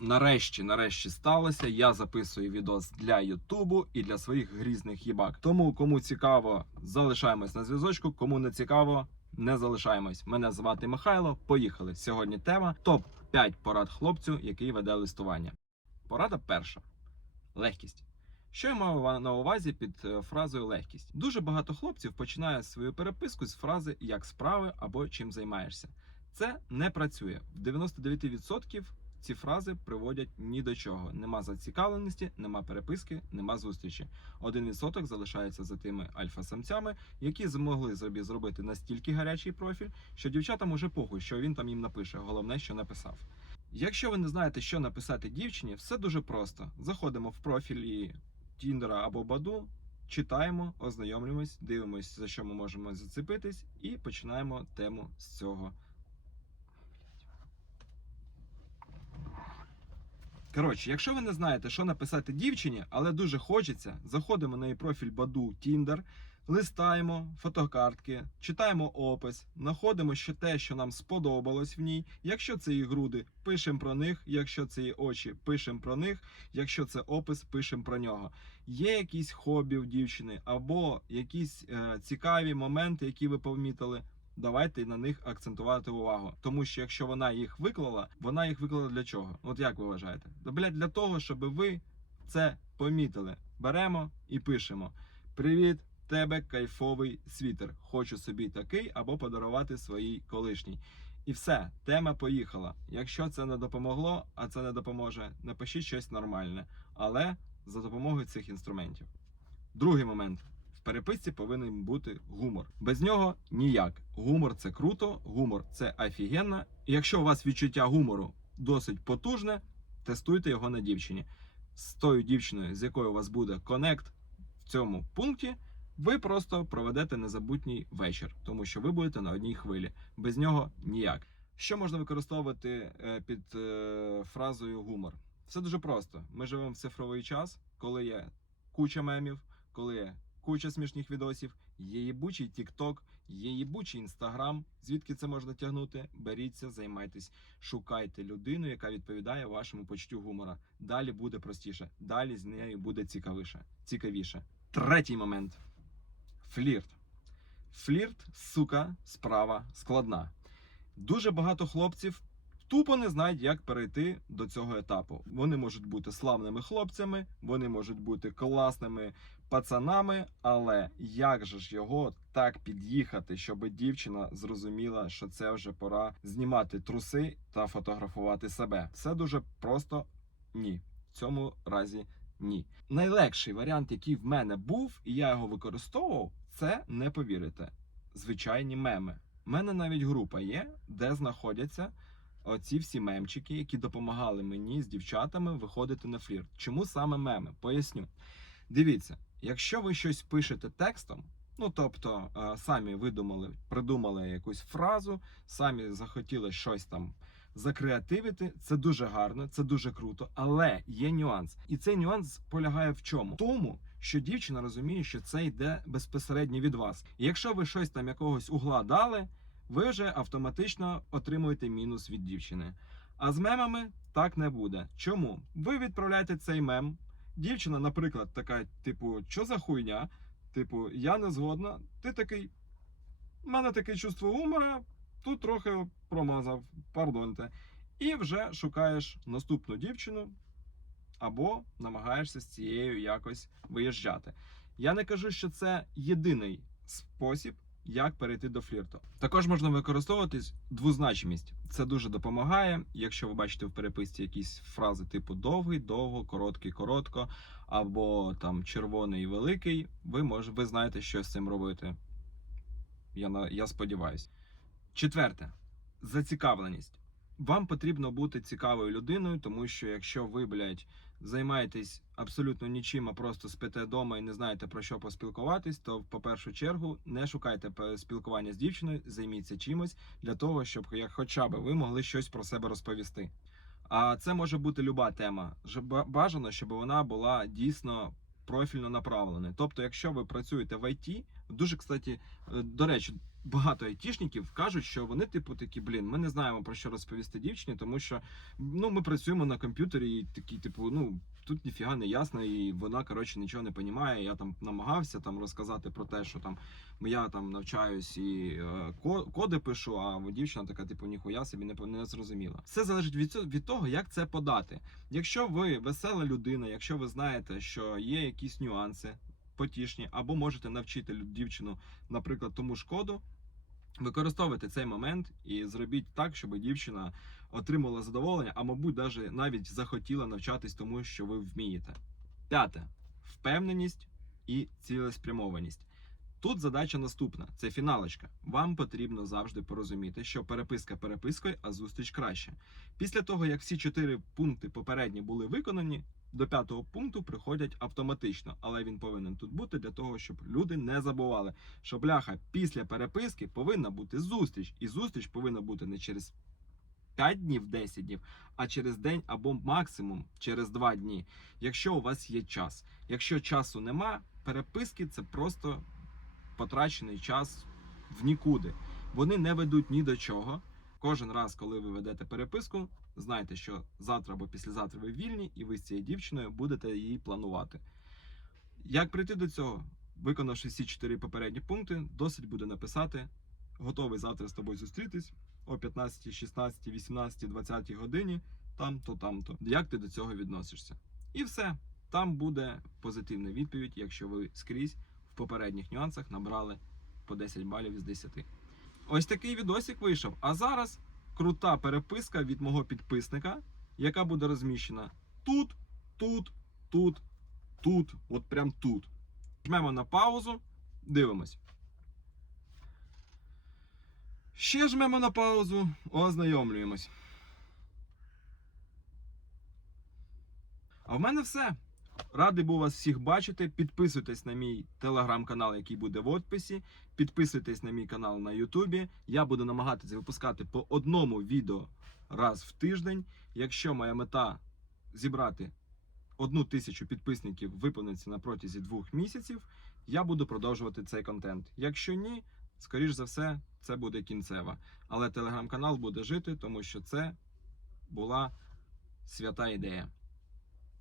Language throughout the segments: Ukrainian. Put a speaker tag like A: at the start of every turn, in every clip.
A: Нарешті, нарешті сталося. Я записую відос для Ютубу і для своїх грізних їбак. Тому кому цікаво, залишаємось на зв'язочку. Кому не цікаво, не залишаємось. Мене звати Михайло. Поїхали. Сьогодні тема топ 5 порад хлопцю, який веде листування. Порада перша легкість. Що я маю на увазі під е, фразою легкість? Дуже багато хлопців починає свою переписку з фрази як справи або чим займаєшся. Це не працює. В 99% ці фрази приводять ні до чого. Нема зацікавленості, нема переписки, нема зустрічі. Один відсоток залишається за тими альфа-самцями, які змогли собі зробити настільки гарячий профіль, що дівчатам уже похуй, що він там їм напише. Головне, що написав. Якщо ви не знаєте, що написати дівчині, все дуже просто. Заходимо в профілі Тіндера або Баду, читаємо, ознайомлюємось, дивимось, за що ми можемо зацепитись, і починаємо тему з цього. Коротше, якщо ви не знаєте, що написати дівчині, але дуже хочеться, заходимо на її профіль Баду Тіндер, листаємо фотокартки, читаємо опис, знаходимо ще те, що нам сподобалось в ній. Якщо це її груди, пишемо про них. Якщо це її очі, пишемо про них. Якщо це опис, пишемо про нього. Є якісь хобі в дівчини або якісь е, цікаві моменти, які ви помітили. Давайте на них акцентувати увагу. Тому що якщо вона їх виклала, вона їх виклала для чого? От як ви вважаєте? Да, блядь, для того, щоб ви це помітили. Беремо і пишемо: Привіт, тебе кайфовий світер. Хочу собі такий або подарувати своїй колишній. І все, тема поїхала. Якщо це не допомогло, а це не допоможе, напишіть щось нормальне, але за допомогою цих інструментів. Другий момент. В переписці повинен бути гумор. Без нього ніяк. Гумор це круто, гумор це офігенно. Якщо у вас відчуття гумору досить потужне, тестуйте його на дівчині. З тою дівчиною, з якою у вас буде конект в цьому пункті, ви просто проведете незабутній вечір, тому що ви будете на одній хвилі. Без нього ніяк. Що можна використовувати е, під е, фразою гумор? Все дуже просто. Ми живемо в цифровий час, коли є куча мемів, коли є куча смішних відосів, є їбучий TikTok, є їбучий Instagram. Звідки це можна тягнути? Беріться, займайтесь, шукайте людину, яка відповідає вашому почуттю гумора. Далі буде простіше, далі з нею буде цікавіше. цікавіше. Третій момент флірт. Флірт, сука, справа складна. Дуже багато хлопців тупо не знають, як перейти до цього етапу. Вони можуть бути славними хлопцями, вони можуть бути класними пацанами, але як же ж його так під'їхати, щоб дівчина зрозуміла, що це вже пора знімати труси та фотографувати себе? Все дуже просто ні. В цьому разі ні. Найлегший варіант, який в мене був, і я його використовував, це не повірите. Звичайні меми. У мене навіть група є, де знаходяться оці всі мемчики, які допомагали мені з дівчатами виходити на флірт. Чому саме меми? Поясню. Дивіться, якщо ви щось пишете текстом, ну тобто е, самі видумали, придумали якусь фразу, самі захотіли щось там закреативити, це дуже гарно, це дуже круто, але є нюанс. І цей нюанс полягає в чому? Тому, що дівчина розуміє, що це йде безпосередньо від вас. І якщо ви щось там якогось угла дали, ви вже автоматично отримуєте мінус від дівчини. А з мемами так не буде. Чому? Ви відправляєте цей мем. Дівчина, наприклад, така, типу, що за хуйня? Типу, я не згодна. Ти такий. У мене таке чувство гумора, тут трохи промазав, пардонте. І вже шукаєш наступну дівчину, або намагаєшся з цією якось виїжджати. Я не кажу, що це єдиний спосіб, як перейти до флірту. Також можна використовуватись двозначність. Це дуже допомагає. Якщо ви бачите в переписці якісь фрази типу довгий, довго, короткий, коротко, або там червоний великий, ви може, ви знаєте, що з цим робити. Я, я сподіваюся. Четверте зацікавленість. Вам потрібно бути цікавою людиною, тому що якщо ви, блядь, займаєтесь абсолютно нічим, а просто спите вдома і не знаєте про що поспілкуватись, то по першу чергу не шукайте спілкування з дівчиною, займіться чимось для того, щоб хоча б ви могли щось про себе розповісти. А це може бути люба тема. Бажано, щоб вона була дійсно профільно направленою. Тобто, якщо ви працюєте в ІТ, Дуже, кстати, е, до речі, багато айтішників кажуть, що вони, типу, такі, блін, ми не знаємо про що розповісти дівчині, тому що ну, ми працюємо на комп'ютері, і такі, типу, ну. Тут ніфіга не ясно, і вона коротше нічого не розуміє. Я там намагався там розказати про те, що там я там навчаюсь і е, коди пишу, а дівчина така, типу, ніхуя собі не, не зрозуміла. Все залежить від від того, як це подати. Якщо ви весела людина, якщо ви знаєте, що є якісь нюанси потішні, або можете навчити дівчину, наприклад, тому ж коду, використовуйте цей момент і зробіть так, щоб дівчина отримала задоволення, а мабуть, даже навіть захотіла навчатись тому, що ви вмієте. П'яте впевненість і цілеспрямованість. Тут задача наступна: це фіналочка. Вам потрібно завжди порозуміти, що переписка перепискою, а зустріч краще. Після того, як всі чотири пункти попередні були виконані, до п'ятого пункту приходять автоматично, але він повинен тут бути для того, щоб люди не забували, що бляха після переписки повинна бути зустріч, і зустріч повинна бути не через 5 днів, 10 днів, а через день або максимум через 2 дні, якщо у вас є час. Якщо часу нема, переписки це просто потрачений час в нікуди. Вони не ведуть ні до чого. Кожен раз, коли ви ведете переписку, знайте, що завтра або післязавтра ви вільні, і ви з цією дівчиною будете її планувати. Як прийти до цього? Виконавши всі чотири попередні пункти, досить буде написати: готовий завтра з тобою зустрітись о 15, 16, 18, 20 годині, там-то, там-то. Як ти до цього відносишся? І все. Там буде позитивна відповідь, якщо ви скрізь в попередніх нюансах набрали по 10 балів із 10. Ось такий відосик вийшов. А зараз крута переписка від мого підписника, яка буде розміщена тут, тут, тут, тут, от прям тут. Жмемо на паузу, дивимось. Ще жмемо на паузу, ознайомлюємось. А в мене все. Радий був вас всіх бачити. Підписуйтесь на мій телеграм-канал, який буде в описі. Підписуйтесь на мій канал на Ютубі. Я буду намагатися випускати по одному відео раз в тиждень. Якщо моя мета зібрати одну тисячу підписників виповниться на протязі двох місяців, я буду продовжувати цей контент. Якщо ні, скоріш за все, це буде кінцева. Але телеграм-канал буде жити, тому що це була свята ідея.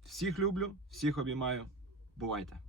A: Всіх люблю, всіх обіймаю. Бувайте!